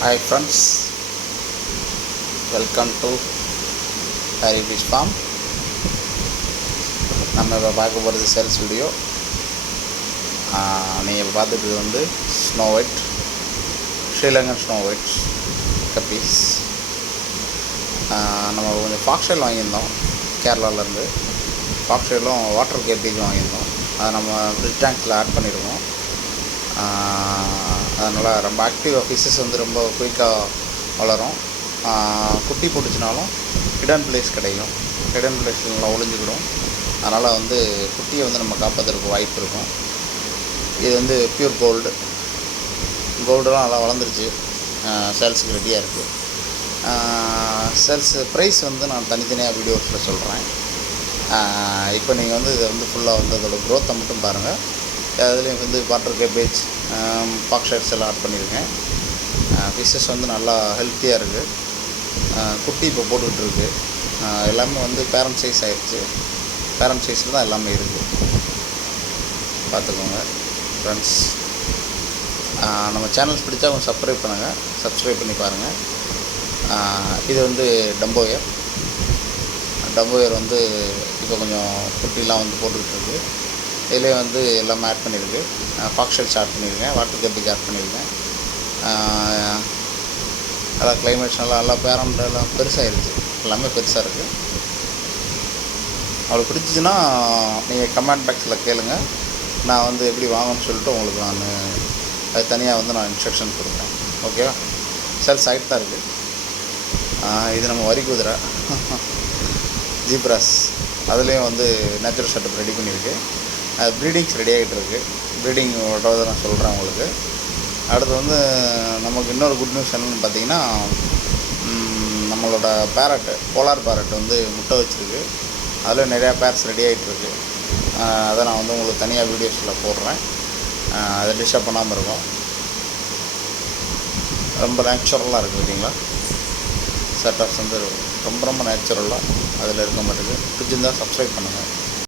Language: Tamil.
Hi friends, welcome to Harry Fish Farm. நம்ம இப்போ பார்க்க போகிறது சேல்ஸ் வீடியோ. நீங்கள் பார்த்துட்டு வந்து snow white, Sri Lankan snow white guppies. நம்ம கொஞ்சம் ஃபாக்ஸ்டைல் வாங்கியிருந்தோம் கேரளாவிலேருந்து. ஃபாக்ஸ்டைலும் வாட்டர் கேப்பீஸும் வாங்கியிருந்தோம். அதை நம்ம ஃப்ரிட்ஜ் டேங்க்ஸில் ஆட் பண்ணியிருக்கோம். அதனால் ரொம்ப ஆக்டிவ் ஃபிஷ்ஷஸ் வந்து ரொம்ப குயிக்காக வளரும். குட்டி போட்டுச்சுனாலும் ஹிடன் பிளேஸ் கிடைக்கும், ஹிடன் பிளேஸ் நல்லா ஒளிஞ்சிக்கிடும். அதனால் வந்து குட்டியை வந்து நம்ம காப்பாற்றுறதுக்கு வாய்ப்பு இருக்கும். இது வந்து பியூர் கோல்டெலாம் நல்லா வளர்ந்துருச்சு, சேல்ஸுக்கு ரெடியாக இருக்குது. சேல்ஸ் ப்ரைஸ் வந்து நான் தனித்தனியாக வீடியோஸில் சொல்கிறேன். இப்போ நீங்கள் வந்து இதை வந்து ஃபுல்லாக வந்து அதோடய க்ரோத்தை மட்டும் பாருங்கள். அதுலேயும் வந்து வாட்டர் கேபேஜ், பாக்ஷைட்ஸ் எல்லாம் ஆட் பண்ணியிருக்கேன். ஃபிஷ்ஷஸ் வந்து நல்லா ஹெல்த்தியாக இருக்குது. குட்டி இப்போ போட்டுக்கிட்டுருக்கு. எல்லாமே வந்து பேரண்ட் சைஸ் ஆகிடுச்சு. பேரண்ட் சைஸில் தான் எல்லாமே இருக்குது. பார்த்துக்கோங்க ஃப்ரெண்ட்ஸ். நம்ம சேனல்ஸ் பிடிச்சா கொஞ்சம் சப்ஸ்கிரைப் பண்ணி பாருங்கள். இது வந்து டம்போயர் வந்து இப்போ கொஞ்சம் குட்டிலாம் வந்து போட்டுக்கிட்டுருக்கு. இதிலே வந்து எல்லாமே ஆட் பண்ணியிருக்கு. பாக்ஷைட்ஸ் ஆட் பண்ணியிருக்கேன், வாட்டர் கேப்பேஜ் ஆட் பண்ணியிருக்கேன். அதான் கிளைமேட்ஸ் நல்லா பேரண்ட் எல்லாம் பெருசாகிருச்சு, எல்லாமே பெருசாக இருக்குது. அவளுக்கு பிடிச்சிச்சின்னா நீங்கள் கமெண்ட் பாக்ஸில் கேளுங்க. நான் வந்து எப்படி வாங்கணும்னு சொல்லிட்டு உங்களுக்கு நான் அது தனியாக வந்து நான் இன்ஸ்ட்ரக்ஷன் கொடுக்குறேன். ஓகேவா? சேல்ஸ் ஆகிட்டு தான் இருக்குது. இது நம்ம வரி குதிரை ஜீப்ராஸ், அதுலேயும் வந்து நேச்சுரல் செட்டப் ரெடி பண்ணியிருக்கு. ப்ரீடிங்ஸ் ரெடி ஆகிட்டு இருக்குது. ப்ரீடிங் ஓடுறதை நான் சொல்கிறேன் உங்களுக்கு. அடுத்து வந்து நமக்கு இன்னொரு குட் நியூஸ் என்னென்னு பார்த்தீங்கன்னா, நம்மளோட போலார் பேரட் வந்து முட்டை வச்சுருக்கு. அதில் நிறையா பேர்ஸ் ரெடி ஆகிட்டுருக்கு. அதை நான் வந்து உங்களுக்கு தனியாக வீடியோஸில் போடுறேன். அதை டிஸ்டர்ப் பண்ணாமல் இருக்கும். ரொம்ப நேச்சுரலாக இருக்குது இல்லைங்களா? செட்டப்ஸ் வந்து ரொம்ப நேச்சுரலாக அதில் இருக்க மாட்டேங்குது. பிடிச்சிருந்தால் சப்ஸ்கிரைப் பண்ணுங்கள்.